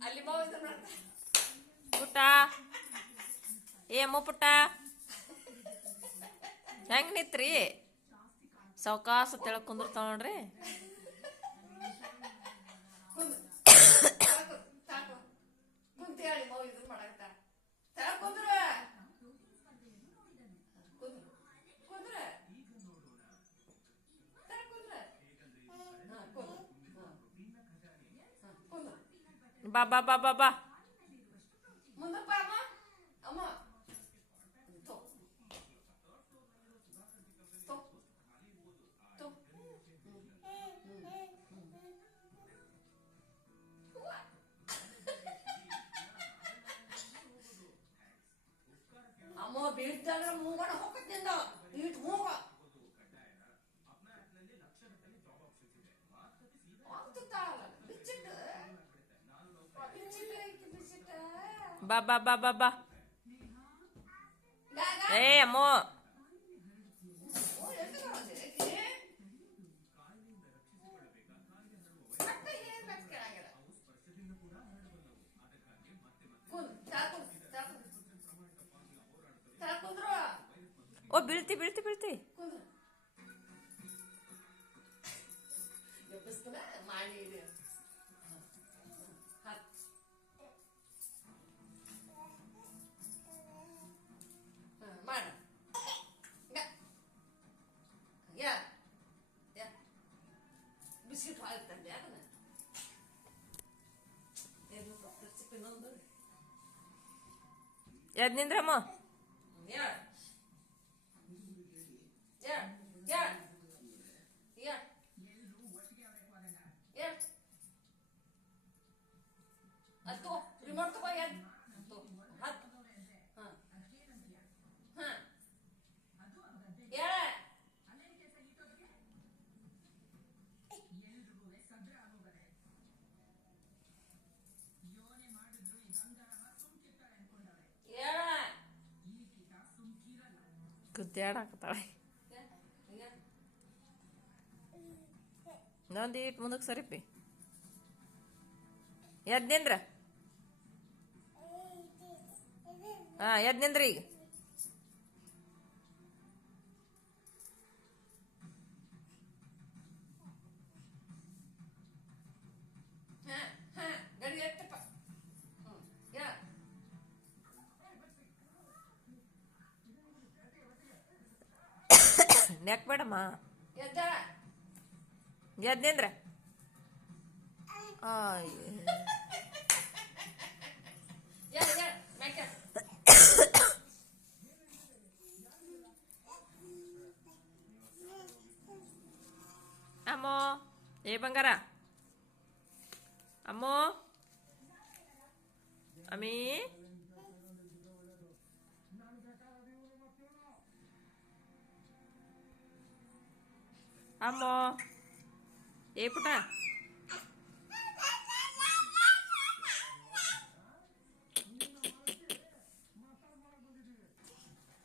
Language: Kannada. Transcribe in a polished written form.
ಅಲ್ಲಿ ಮಾವ ಇದನ್ನ ಮಾಡ್ತಾರೆ. ಪುಟ್ಟ ಏ ಅಮ್ಮ ಪುಟ್ಟ ಹೆಂಗ್ ನಿತ್ರಿ ಸಾವಕಾಸ ತೆಳಗ್ ಕುಂದಿರ್ತಾವ ನೋಡ್ರಿ. ಕುಂತೇಳಿ ಮಾವ ಇದನ್ನ ಮಾಡಾಕತ್ತ ತೆಳಗ್ ಕುಂದ್ರ ಕುಂದ್ರ ತೆಳಗ್ ಕುಂದ್ರ ಬಾ ಬಾ ಬಾ ಬಾ ಬಾ ಮುಂದಪ್ಪ ಅಮ್ಮ ಅಮ್ಮ ತೋ ತೋ ತೋ ಅಮ್ಮ ಬೀಳ್ತಾಳ್ರ ಮೂಗಣ ಹೋಗತ್ತಿಂದ ಇಟ್ ಮೂಗ ಬಾ ಬಾ ಬಾ ಬಾ ಬಾ ಏ ಅಮ್ಮೋ ಓ ಬೀಳ್ತಿ ಬೀಳ್ತಿ ಬೀಳ್ತಿ ಮಾಡಿ ಮಾಡ ಬಿಸ್ಕಿಟ್ ಹಾಕ್ತಂದೆ ಅದನ್ನ ಎದ್ ನಿಂದ್ರಮ್ಮ ಅದು ರಿಮೋಟ್ ತಗೋ ಎದ್ ಗುದ್ದಾಡಕತ್ತಾಳೆ ನಂದು ಇಟ್ ಮುಂದಕ್ಕೆ ಸರಿಪಿ ಎದ್ ನಿಂದ್ರ ಹಾ ಎದ್ ನಿಂದ್ರ ಈಗ ಗಡಿ ಎತ್ತಪ್ಪ ನೆಕ್ ಬೇಡಮ್ಮ ಎದ್ದ ಎದ್ ನಿಂದ್ರ ಅಮ್ಮೋ ಏ ಬಂಗಾರ ಅಮ್ಮೋ ಅಮ್ಮಿ ಅಮ್ಮೋ ಏ ಪುಟ